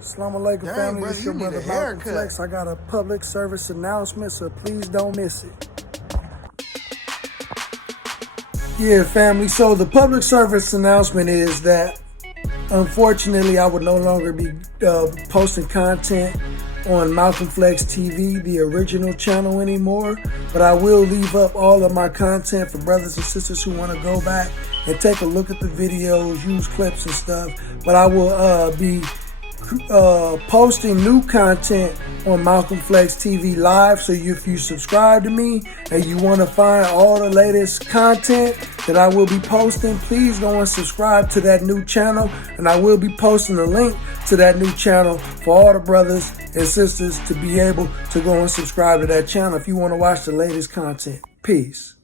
Assalamu alaikum, Dang, family. brother, It's your you need brother a Malcolm haircut. Flex. I got a public service announcement, so please don't miss it. Yeah, family. So the public service announcement is that unfortunately I would no longer be posting content on Malcolm Flex TV, the original channel, anymore. But I will leave up all of my content for brothers and sisters who want to go back and take a look at the videos, use clips and stuff. But I will be posting new content on Malcolm Flex TV Live. So if you subscribe to me and you want to find all the latest content that I will be posting, please go and subscribe to that new channel. And I will be posting a link to that new channel for all the brothers and sisters to be able to go and subscribe to that channel if you want to watch the latest content. Peace.